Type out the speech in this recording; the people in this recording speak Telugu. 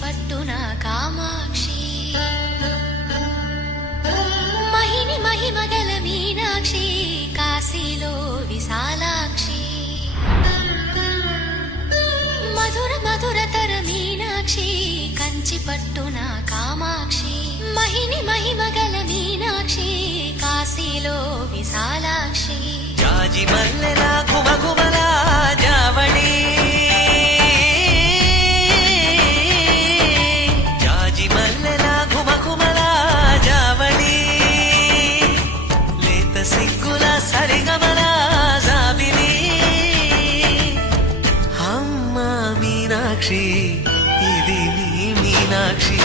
పట్టున కామాక్షి మహిని మహిమగల మీనాక్షి కాశీలో విశాలాక్షి మధుర మధురతర మీనాక్షి కంచి పట్టున కామాక్షి మహిని మహిమగల మీనాక్షి కాశీలో విశాలాక్షి జాజి మల్లెలా గుమగుమలా జావళి జాజి మల్లెలా గుమగుమలా జావళి లేత సిగ్గుల సరిగమల జాబిలి అమ్మ మీనాక్షి ఇది నీ మీనాక్షి